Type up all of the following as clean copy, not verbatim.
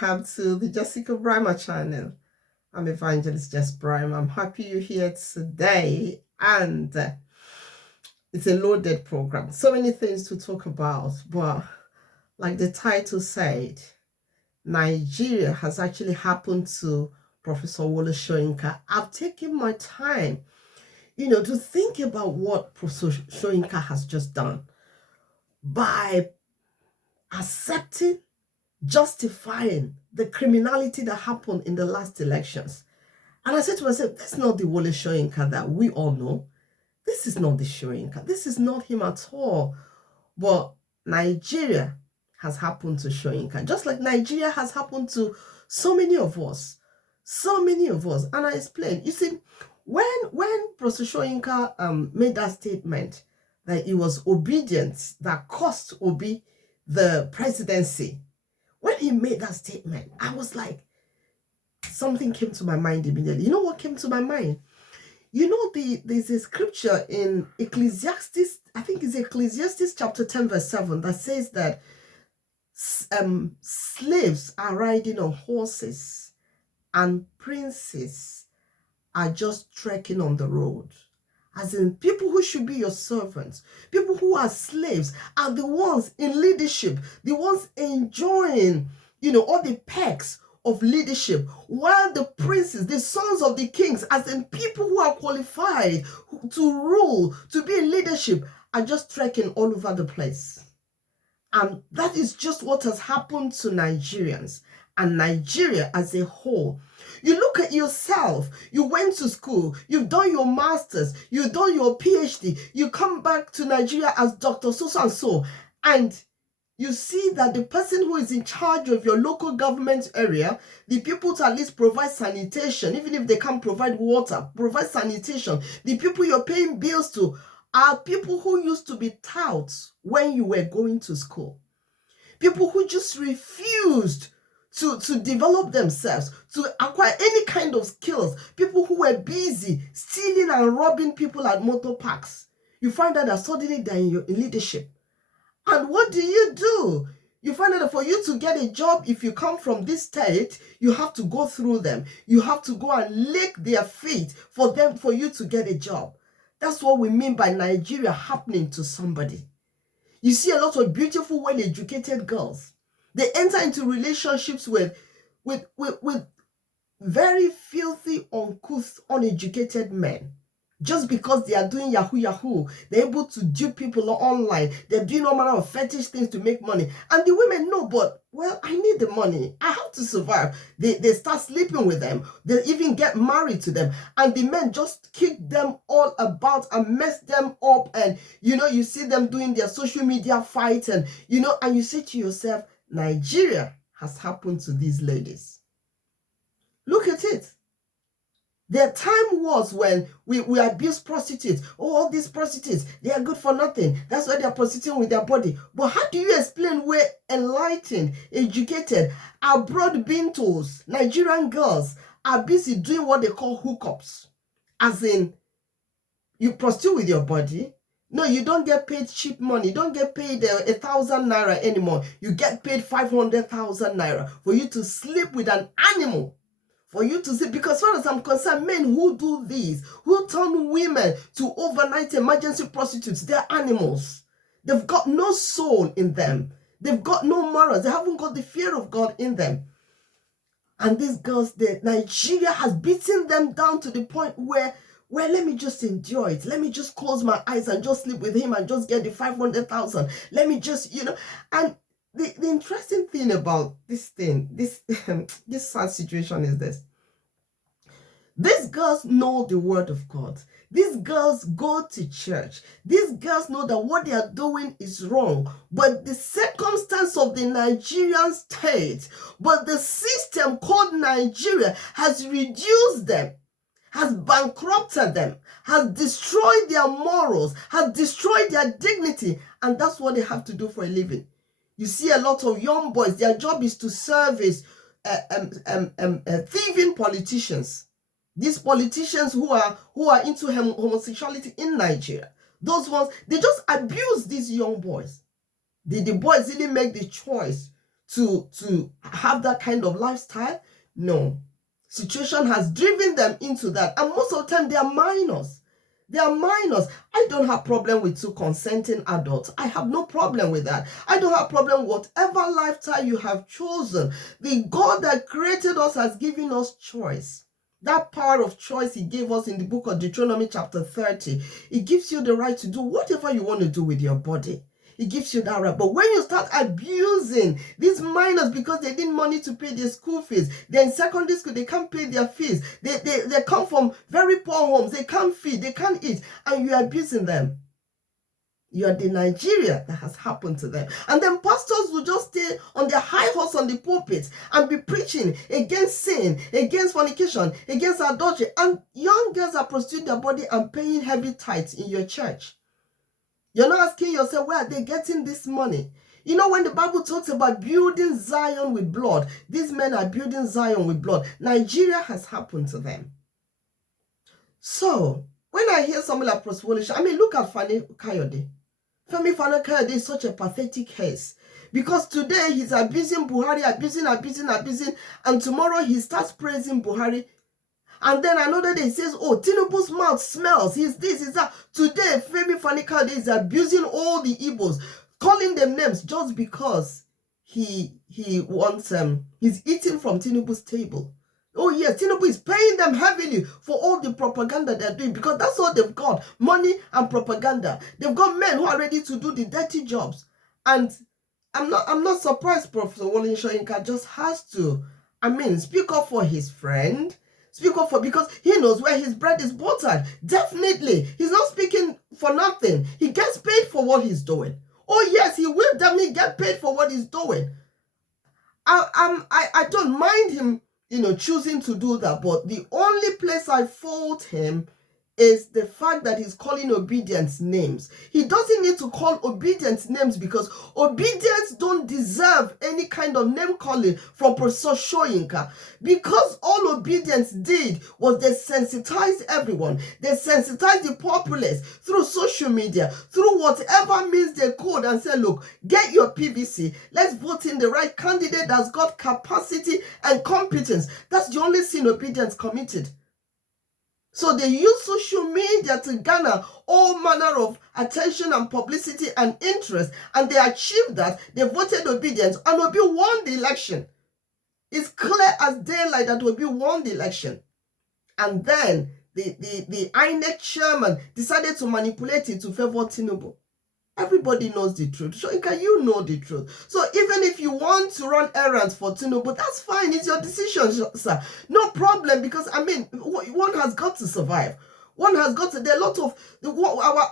welcome to the Jessica Brimer channel. I'm Evangelist Jess Brimer. I'm happy you're here today, and it's a loaded program. So many things to talk about, but like the title said, Nigeria has actually happened to Professor Soyinka. I've taken my time, to think about what Professor Soyinka has just done by accepting, justifying the criminality that happened in the last elections. And I said to myself, that's not the Wole Soyinka that we all know. This is not the Soyinka. This is not him at all. But Nigeria has happened to Soyinka, just like Nigeria has happened to so many of us. So many of us. And I explained, you see, when Professor Soyinka made that statement that it was obedience that cost Obi the presidency, when he made that statement, I was like, something came to my mind immediately. You know what came to my mind? There's a scripture in Ecclesiastes, I think it's Ecclesiastes chapter 10 verse 7, that says that slaves are riding on horses and princes are just trekking on the road. As in, people who should be your servants, people who are slaves, are the ones in leadership, the ones enjoying, all the perks of leadership, while the princes, the sons of the kings, as in people who are qualified to rule, to be in leadership, are just trekking all over the place. And that is just what has happened to Nigerians and Nigeria as a whole. You look at yourself, you went to school, you've done your master's, you've done your PhD, you come back to Nigeria as Dr. So, and you see that the person who is in charge of your local government area, the people to at least provide sanitation, even if they can't provide water, provide sanitation, the people you're paying bills to are people who used to be touts when you were going to school. People who just refused to develop themselves, to acquire any kind of skills. People who were busy stealing and robbing people at motor parks. You find out that suddenly they're in leadership. And what do? You find out that for you to get a job, if you come from this state, you have to go through them. You have to go and lick their feet for you to get a job. That's what we mean by Nigeria happening to somebody. You see a lot of beautiful, well-educated girls. They enter into relationships with very filthy, uncouth, uneducated men. Just because they are doing yahoo, they're able to dupe people online. They're doing all manner of fetish things to make money. And the women know, but, well, I need the money. I have to survive. They start sleeping with them. They even get married to them. And the men just kick them all about and mess them up. And, you see them doing their social media fights. And, and you say to yourself, Nigeria has happened to these ladies. Look at it. Their time was when we abuse prostitutes. Oh, all these prostitutes, they are good for nothing. That's why they are prostituting with their body. But how do you explain where enlightened, educated, abroad bintos, Nigerian girls are busy doing what they call hookups? As in, you prostitute with your body. No, you don't get paid cheap money. You don't get paid 1,000 naira anymore. You get paid 500,000 naira for you to sleep with an animal. For you to see, because as far as I'm concerned, men who do this, who turn women to overnight emergency prostitutes, they're animals. They've got no soul in them. They've got no morals. They haven't got the fear of God in them. And these girls, Nigeria has beaten them down to the point where, well, let me just endure it. Let me just close my eyes and just sleep with him and just get the 500,000. Let me just, and the interesting thing about this sad situation is this. These girls know the word of God. These girls go to church. These girls know that what they are doing is wrong. But the circumstance of the Nigerian state, but the system called Nigeria has reduced them, has bankrupted them, has destroyed their morals, has destroyed their dignity. And that's what they have to do for a living. You see a lot of young boys, their job is to service thieving politicians. These politicians who are into homosexuality in Nigeria. Those ones, they just abuse these young boys. The boys really make the choice to have that kind of lifestyle? No. Situation has driven them into that. And most of the time, they are minors. They are minors. I don't have problem with two consenting adults. I have no problem with that. I don't have problem with whatever lifestyle you have chosen. The God that created us has given us choice. That power of choice he gave us in the book of Deuteronomy chapter 30. It gives you the right to do whatever you want to do with your body. It gives you that right. But when you start abusing these minors because they need money to pay their school fees, then in secondary school, they can't pay their fees. They come from very poor homes. They can't feed, they can't eat, and you're abusing them. You're the Nigeria that has happened to them. And then pastors will just stay on their high horse on the pulpit and be preaching against sin, against fornication, against adultery. And young girls are prostituting their body and paying heavy tithes in your church. You're not asking yourself, where are they getting this money? You know, when the Bible talks about building Zion with blood, these men are building Zion with blood. Nigeria has happened to them. So, when I hear something like prostitution, I mean, look at Fani Kayode. Femi Fani Kayode is such a pathetic case. Because today he's abusing Buhari, abusing, and tomorrow he starts praising Buhari. And then another day he says, oh, Tinubu's mouth smells, he's this, he's that. Today, Femi Fani Kayode is abusing all the Igbos, calling them names just because he wants, he's eating from Tinubu's table. Oh yes, Tinubu is paying them heavily for all the propaganda they're doing because that's all they've got, money and propaganda. They've got men who are ready to do the dirty jobs. And I'm not surprised Professor Wole Soyinka just has to, speak up for his friend. Speak up for, because he knows where his bread is buttered. Definitely. He's not speaking for nothing. He gets paid for what he's doing. Oh yes, he will definitely get paid for what he's doing. I don't mind him, choosing to do that, but the only place I fault him is the fact that he's calling obedience names. He doesn't need to call obedience names because obedience don't deserve any kind of name calling from Professor Soyinka, because all obedience did was they sensitized everyone. They sensitized the populace through social media, through whatever means they could, and say, look, get your PVC. Let's vote in the right candidate that's got capacity and competence. That's the only sin obedience committed. So they use social media to garner all manner of attention and publicity and interest, and they achieved that. They voted obedience, and Obi won the election. It's clear as daylight that Obi won the election. And then the INEC chairman decided to manipulate it to favor Tinubu. Everybody knows the truth. Soyinka, you know the truth. So even if you want to run errands for Tinubu, that's fine. It's your decision, sir. No problem, because, one has got to survive. One has got to, there are a lot of,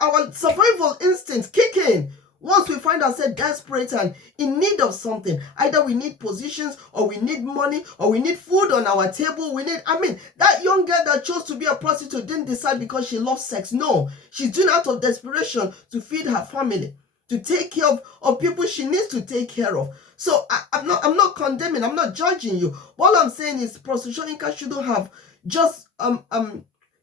our survival instincts kick in. Once we find ourselves desperate and in need of something, either we need positions, or we need money, or we need food on our table, that young girl that chose to be a prostitute didn't decide because she loves sex. No, she's doing out of desperation to feed her family, to take care of people she needs to take care of. So I'm not condemning, I'm not judging you. All I'm saying is Professor Soyinka shouldn't have just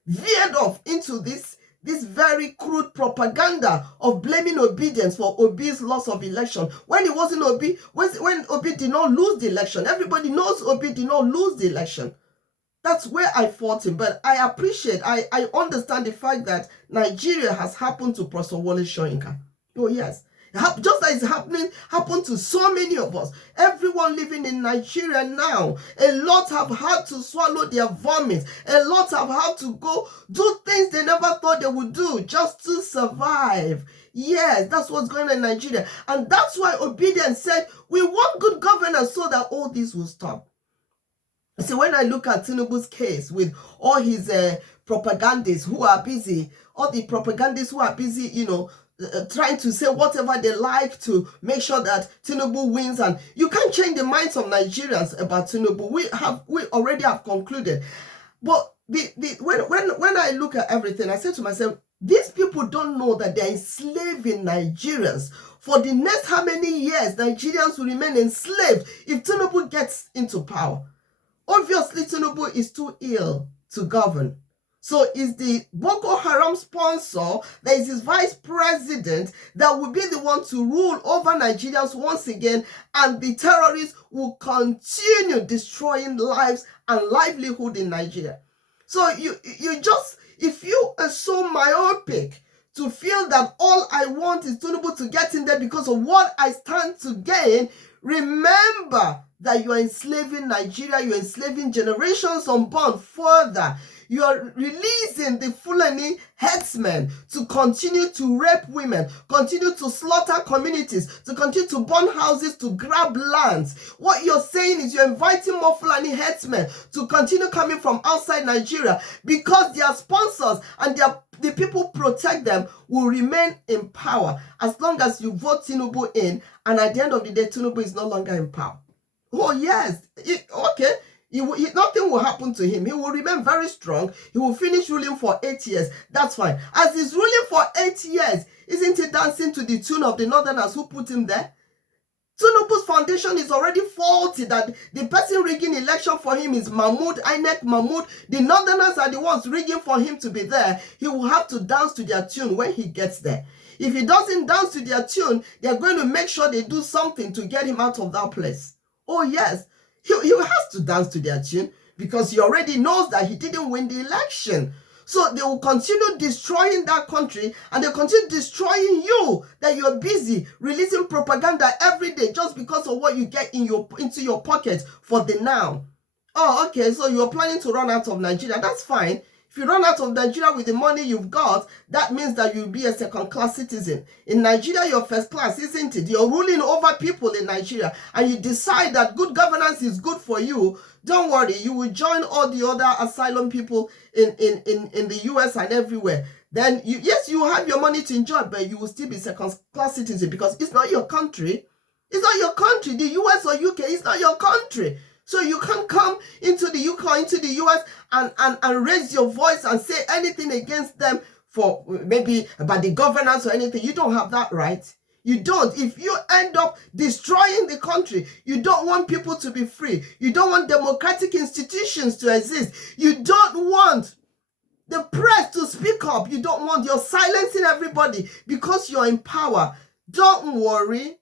veered off into this very crude propaganda of blaming obedience for Obi's loss of election. When it wasn't Obi, when Obi did not lose the election, everybody knows Obi did not lose the election. That's where I fought him. But I appreciate, I understand the fact that Nigeria has happened to Professor Wole Soyinka. Oh yes. Just as it's happened to so many of us. Everyone living in Nigeria now, a lot have had to swallow their vomit. A lot have had to go do things they never thought they would do just to survive. Yes, that's what's going on in Nigeria. And that's why obedience said, we want good governance so that all this will stop. See, when I look at Tinubu's case with all his propagandists who are busy, trying to say whatever they like to make sure that Tinubu wins, and you can't change the minds of Nigerians about Tinubu. We already have concluded. But when I look at everything, I say to myself, these people don't know that they're enslaving Nigerians. For the next how many years, Nigerians will remain enslaved if Tinubu gets into power. Obviously, Tinubu is too ill to govern. So is the Boko Haram sponsor, there is his vice president that will be the one to rule over Nigerians once again, and the terrorists will continue destroying lives and livelihood in Nigeria. So you just, if you are so myopic to feel that all I want is Tinubu to get in there because of what I stand to gain, remember that you are enslaving Nigeria, you are enslaving generations unborn further. You are releasing the Fulani headsmen to continue to rape women, continue to slaughter communities, to continue to burn houses, to grab lands. What you're saying is you're inviting more Fulani headsmen to continue coming from outside Nigeria because their sponsors and the people protect them will remain in power as long as you vote Tinubu in, and at the end of the day, Tinubu is no longer in power. Oh, yes. Okay. Nothing will happen to him. He will remain very strong. He will finish ruling for 8 years. That's fine. As he's ruling for 8 years, isn't he dancing to the tune of the Northerners who put him there? Tinubu's foundation is already faulty, that the person rigging election for him is Mahmoud, INEC Mahmoud. The Northerners are the ones rigging for him to be there. He will have to dance to their tune when he gets there. If he doesn't dance to their tune, they're going to make sure they do something to get him out of that place. Oh, yes. He has to dance to their tune because he already knows that he didn't win the election. So they will continue destroying that country, and they'll continue destroying you, that you're busy releasing propaganda every day just because of what you get into your pocket for the now. Oh, okay, so you're planning to run out of Nigeria. That's fine. If you run out of Nigeria with the money you've got, that means that you'll be a second-class citizen. In Nigeria, you're first class, isn't it? You're ruling over people in Nigeria, and you decide that good governance is good for you. Don't worry, you will join all the other asylum people in the US and everywhere. Then, yes, you have your money to enjoy, but you will still be second-class citizen because it's not your country. It's not your country. The US or UK is not your country. So you can't come into the UK or into the US and raise your voice and say anything against them for maybe about the governance or anything. You don't have that right. You don't. If you end up destroying the country, you don't want people to be free. You don't want democratic institutions to exist. You don't want the press to speak up. You don't want, you're silencing everybody because you're in power. Don't worry.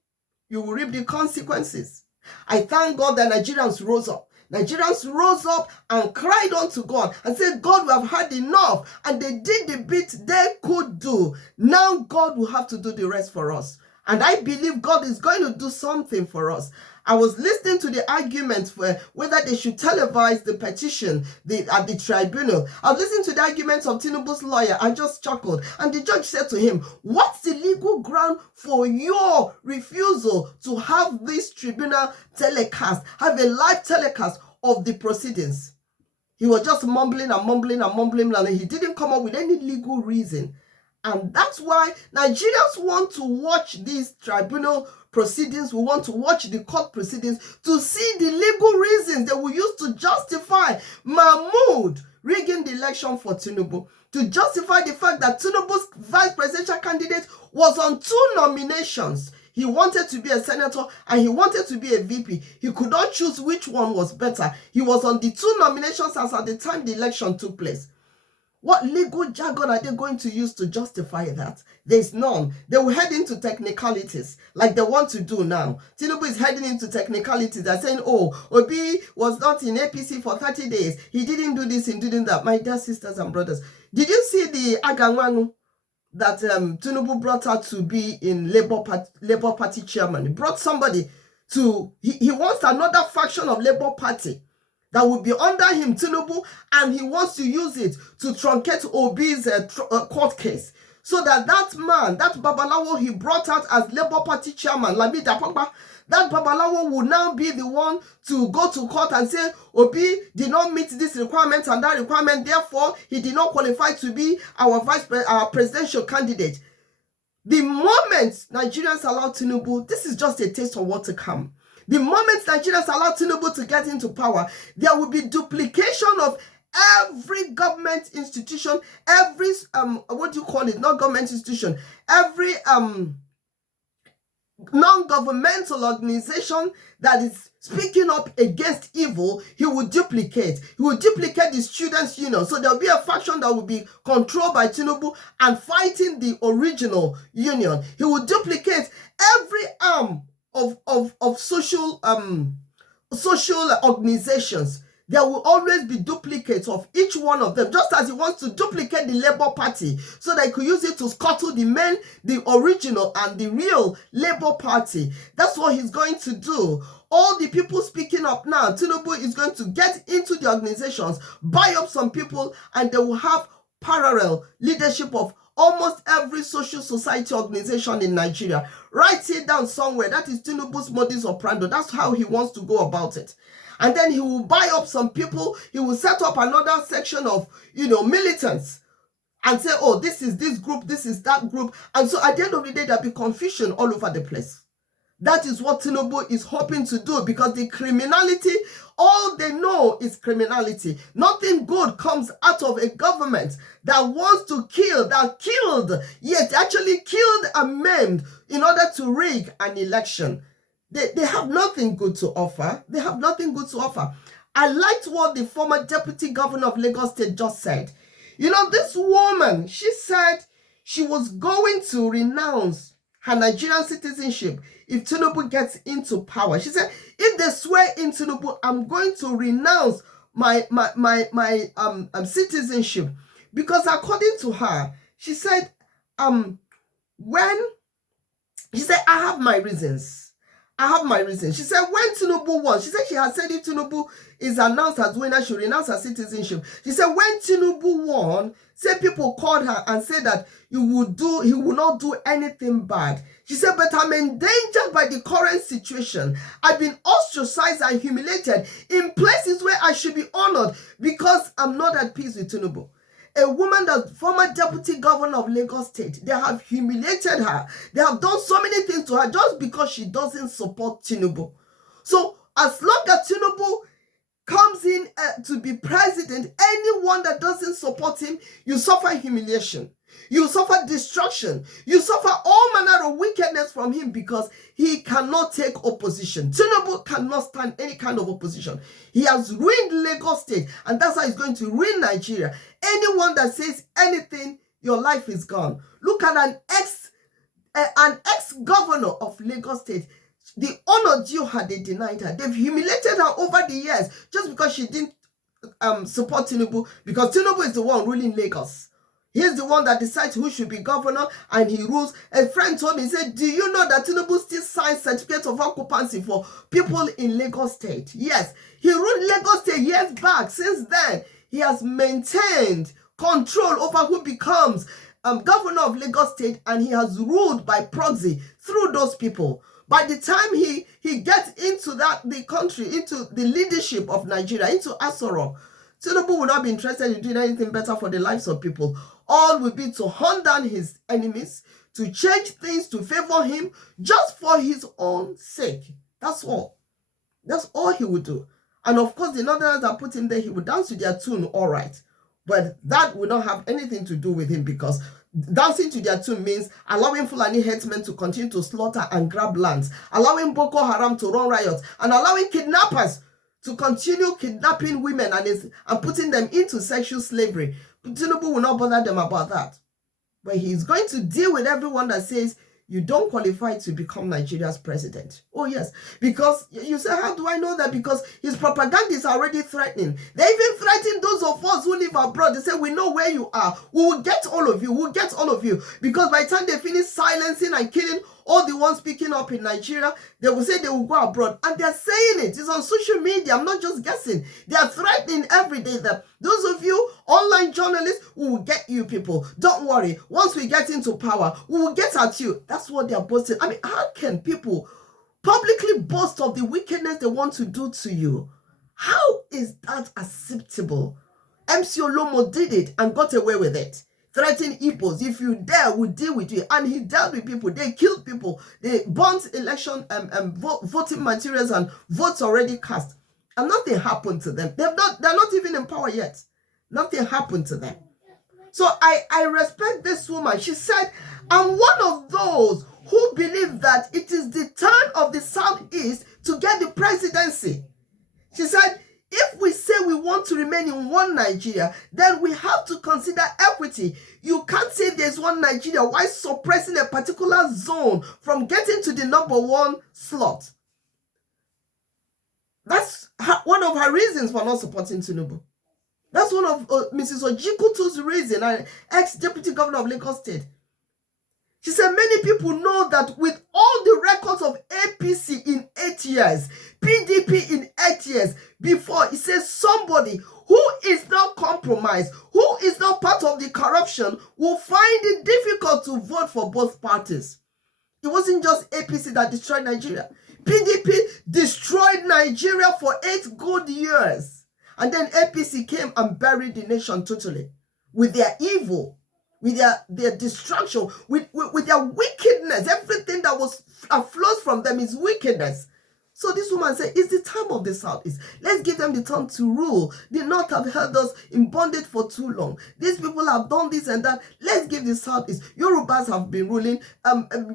You will reap the consequences. I thank God that Nigerians rose up. Nigerians rose up and cried unto God and said, God, we have had enough. And they did the bit they could do. Now God will have to do the rest for us. And I believe God is going to do something for us. I was listening to the arguments for whether they should televise the petition at the tribunal. I was listening to the arguments of Tinubu's lawyer. I just chuckled. And the judge said to him, what's the legal ground for your refusal to have this tribunal telecast, have a live telecast of the proceedings? He was just mumbling and mumbling and mumbling, and he didn't come up with any legal reason. And that's why Nigerians want to watch these tribunal proceedings. We want to watch the court proceedings to see the legal reasons they will use to justify Mahmoud rigging the election for Tinubu, to justify the fact that Tinubu's vice presidential candidate was on 2 nominations. He wanted to be a senator and he wanted to be a VP. He could not choose which one was better. He was on the 2 nominations as at the time the election took place. What legal jargon are they going to use to justify that? There's none. They will head into technicalities like they want to do now. Tinubu is heading into technicalities. They're saying, oh, Obi was not in APC for 30 days. He didn't do this, he didn't that. My dear sisters and brothers, did you see the Agangwanu that Tinubu brought out to be in Labour Party chairman? He brought somebody to, he wants another faction of Labour Party that will be under him, Tinubu, and he wants to use it to truncate Obi's court case. So that man, that Babalawo he brought out as Labour Party chairman, Lami Dapapa, that Babalawo will now be the one to go to court and say, Obi did not meet this requirement and that requirement, therefore he did not qualify to be our presidential candidate. The moment Nigerians allow Tinubu, this is just a taste of what to come. The moment Nigerians allow Tinubu to get into power, there will be duplication of every government institution, every, what do you call it? Not government institution. Every non-governmental organization that is speaking up against evil, he will duplicate. He will duplicate the students' union. So there'll be a faction that will be controlled by Tinubu and fighting the original union. He will duplicate every arm of social organizations. There will always be duplicates of each one of them, just as he wants to duplicate the Labour Party so that he could use it to scuttle the original and the real Labour Party. That's what he's going to do. All the people speaking up now, Tinubu is going to get into the organizations, buy up some people, and they will have parallel leadership of almost every social society organization in Nigeria. Write it down somewhere. That is Tinubu's modus operandi. That's how he wants to go about it. And then he will buy up some people. He will set up another section of, militants and say, oh, this is this group, this is that group. And so at the end of the day, there'll be confusion all over the place. That is what Tinubu is hoping to do, because the criminality, all they know is criminality. Nothing good comes out of a government that wants to kill, that killed, yet actually killed and maimed in order to rig an election. They have nothing good to offer. They have nothing good to offer. I liked what the former deputy governor of Lagos State just said. This woman, she said she was going to renounce her Nigerian citizenship if Tinubu gets into power. She said, if they swear in Tinubu, I'm going to renounce my citizenship. Because according to her, she said, I have my reasons. She said when Tinubu won, she said she had said if Tinubu is announced as winner, she'll renounce her citizenship. She said when Tinubu won, say people called her and said that he will not do anything bad. She said, but I'm endangered by the current situation. I've been ostracized and humiliated in places where I should be honored because I'm not at peace with Tinubu. A woman, the former deputy governor of Lagos State, they have humiliated her. They have done so many things to her just because she doesn't support Tinubu. So as long as Tinubu comes in to be president, anyone that doesn't support him, you suffer humiliation. You suffer destruction. You suffer all manner of wickedness from him because he cannot take opposition. Tinubu cannot stand any kind of opposition. He has ruined Lagos State, and that's how he's going to ruin Nigeria. Anyone that says anything, your life is gone. Look at an ex-governor of Lagos State. The honor due her, they denied her. They've humiliated her over the years just because she didn't support Tinubu, because Tinubu is the one ruling Lagos. He's the one that decides who should be governor, and he rules. A friend told me, he said, do you know that Tinubu still signs certificates of occupancy for people in Lagos State? Yes, he ruled Lagos State years back. Since then, he has maintained control over who becomes governor of Lagos State, and he has ruled by proxy through those people. By the time he gets into the country, into the leadership of Nigeria, into Asoro, Tinubu will not be interested in doing anything better for the lives of people. All will be to hunt down his enemies, to change things to favor him, just for his own sake. That's all. That's all he would do. And of course, the Northerners that put him there, he would dance to their tune, all right. But that will not have anything to do with him, because dancing to their tune means allowing Fulani headsmen to continue to slaughter and grab lands, allowing Boko Haram to run riots, and allowing kidnappers to continue kidnapping women and putting them into sexual slavery. Tinubu will not bother them about that. But he's going to deal with everyone that says, you don't qualify to become Nigeria's president. Oh, yes. Because you say, how do I know that? Because his propaganda is already threatening. They even threaten those of us who live abroad. They say, we know where you are. We will get all of you. We'll get all of you. Because by the time they finish silencing and killing all the ones speaking up in Nigeria, they will say they will go abroad. And they're saying it. It's on social media. I'm not just guessing. They are threatening every day that those of you online journalists, we will get you people. Don't worry. Once we get into power, we will get at you. That's what they're boasting. I mean, how can people publicly boast of the wickedness they want to do to you? How is that acceptable? MC Olomo did it and got away with it. Threatening Igbos, if you dare, we'll deal with you. And he dealt with people. They killed people. They burnt election voting materials and votes already cast. And nothing happened to them. They're not even in power yet. Nothing happened to them. So I respect this woman. She said, I'm one of those who believe that it is the turn of the Southeast to get the presidency. She said, if we say we want to remain in one Nigeria, then we have to consider equity. You can't say there's one Nigeria while suppressing a particular zone from getting to the #1 slot. That's one of her reasons for not supporting Tinubu. That's one of Mrs. Ojikutu's reason, an ex-deputy governor of Lagos State. She said many people know that with all the records of APC in 8 years, PDP in 8 years, before, he says somebody who is not compromised, who is not part of the corruption, will find it difficult to vote for both parties. It wasn't just APC that destroyed Nigeria. PDP destroyed Nigeria for 8 good years. And then APC came and buried the nation totally with their evil, with their destruction, with their wickedness. Everything that flows from them is wickedness. So this woman said, it's the time of the Southeast. Let's give them the time to rule. The North have held us in bondage for too long. These people have done this and that. Let's give the Southeast. Yorubas have been ruling.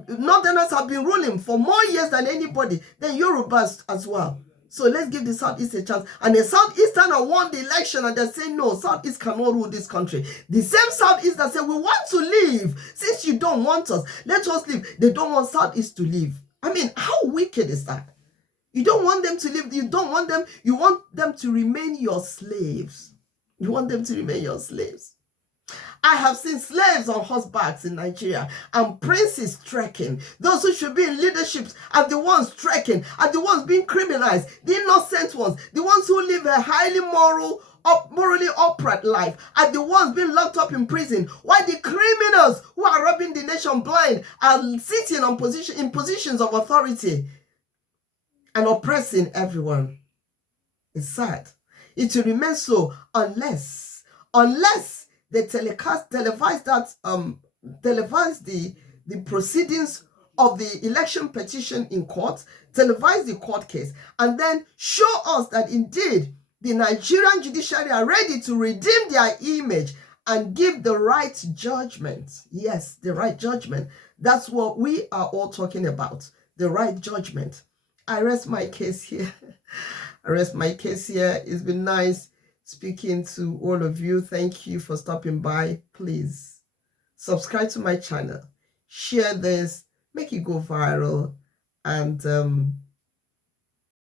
Northerners have been ruling for more years than anybody. Then Yorubas as well. So let's give the Southeast a chance. And the Southeasterner won the election and they're saying, no, Southeast cannot rule this country. The same Southeast that said, we want to leave. Since you don't want us, let us leave. They don't want Southeast to leave. I mean, how wicked is that? You don't want them to live. You don't want them. You want them to remain your slaves. You want them to remain your slaves. I have seen slaves on horsebacks in Nigeria and princes trekking. Those who should be in leaderships are the ones trekking, are the ones being criminalized, the innocent ones, the ones who live a highly morally upright life are the ones being locked up in prison, while the criminals who are robbing the nation blind are sitting in positions of authority and oppressing everyone. It's sad. It will remain so unless they televise the proceedings of the election petition in court, televise the court case, and then show us that indeed the Nigerian judiciary are ready to redeem their image and give the right judgment. Yes, the right judgment. That's what we are all talking about, the right judgment. I rest my case here. I rest my case here. It's been nice speaking to all of you. Thank you for stopping by. Please subscribe to my channel. Share this. Make it go viral. And